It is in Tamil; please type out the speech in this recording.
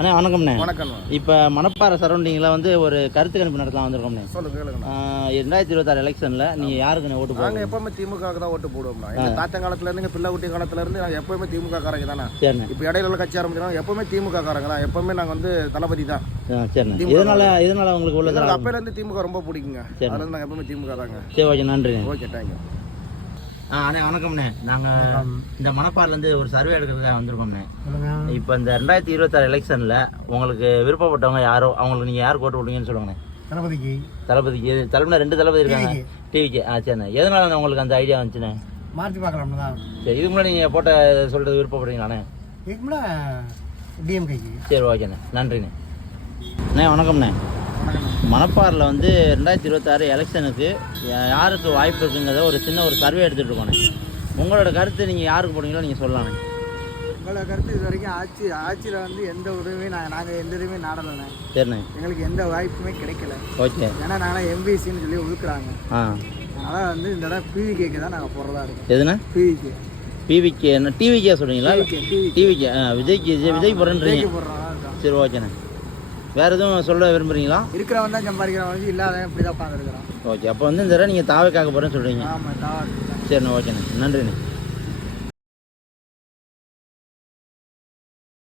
அண்ணா வணக்கம்ண்ணே. வணக்கம். இப்போ மணப்பாறை சரௌண்டிங்கில் வந்து ஒரு கருத்து கணிப்பு நடத்தலாம் வந்திருக்கோம்ண்ணே. சொல்லுங்க. 2026 எலெக்ஷனில் நீங்கள் யாருக்குண்ணே ஓட்டு போடுங்க? நாங்கள் எப்பவுமே திமுகவுக்கு தான் ஓட்டு போடுவோம்ண்ணா. எங்கள் தாத்தன் காலத்துலேருந்து பிள்ளை குட்டி காலத்துலேருந்து நாங்கள் எப்பவுமே திமுக காரங்க தானே. சரிண்ணே. இப்போ இடையில உள்ள கட்சி ஆரம்பிச்சிடும் எப்பவுமே திமுக காரங்க தான். எப்பவுமே நாங்கள் வந்து தளபதி தான். சரிண்ணே. இதனால உங்களுக்கு உள்ள அப்போலேருந்து திமுக ரொம்ப பிடிக்குங்க. அதுலேருந்து நாங்கள் எப்பவுமே திமுக தாங்க. சரி, ஓகே, நன்றிண்ணே. Okay, thank you. அண்ணே வணக்கம்ண்ணே. நாங்கள் இந்த மணப்பாறைலேருந்து ஒரு சர்வே எடுக்கிறதுக்காக வந்திருக்கோம்ண்ணே. இப்போ இந்த 2026 எலெக்ஷனில் உங்களுக்கு விருப்பப்பட்டவங்க யாரோ அவங்களுக்கு நீங்கள் யாருக்கு ஓட்டு போடுவீங்கன்னு சொல்லுங்கண்ணே. தளபதிக்கு தலைமை 2 தளபதி இருக்காங்க. டிவிக்கு. சரிண்ணே. எதனால உங்களுக்கு அந்த ஐடியா வந்துச்சுண்ணே? மாற்றி பார்க்கலாம் தான். சரி, இதுக்கு முன்னாடி நீங்கள் போட்ட சொல்கிறது விருப்பப்படுறீங்களாண்ணே? இதுக்கு முன்னாடி டிஎம்கேக்கு. சரி, ஓகேண்ணே, நன்றிண்ணே. அண்ணே வணக்கம்ண்ணே. மணப்பாறையில் வந்து 2026 எலெக்ஷனுக்கு யாருக்கு வாய்ப்பு இருக்குங்கிறத ஒரு சின்ன ஒரு சர்வே எடுத்துகிட்டு இருக்கோண்ணே. உங்களோட கருத்து நீங்கள் யாருக்கு போடுவீங்களோ நீங்கள் சொல்லலாண்ணே. உங்களோட கருத்து இது வரைக்கும் ஆட்சியில் வந்து எந்த உதவியும் நாங்கள் எந்த உதவியுமே நாடலைண்ணே. சரிண்ணே. எங்களுக்கு எந்த வாய்ப்புமே கிடைக்கல. ஓகே. ஏன்னா நாங்கள் எம்பிசின்னு சொல்லி ஒதுக்குறாங்க. அதனால் வந்து இந்த இடம் பிவிகேக்கு தான் நாங்கள் போகிறதா இருக்கோம். எதுண்ணே? பிவிகே. என்ன டிவிக்கே சொல்கிறீங்களா? டிவிக்கே. விஜய் போடுறேன்றீங்க. சரி, ஓகேண்ணே. வேறு எதுவும் சொல்ல விரும்புகிறீங்களா? இருக்கிறவன் தான் சம்பாதிக்கிறவங்க, இல்லாத இப்படி தான் உட்காந்துருக்குறான். ஓகே. அப்போ வந்து இந்த தடவை நீங்கள் தாவைக்காக போகிறேன்னு சொல்கிறீங்க. ஆமாம், தாவை. சரிண்ணே, ஓகேண்ணே, நன்றிண்ணே.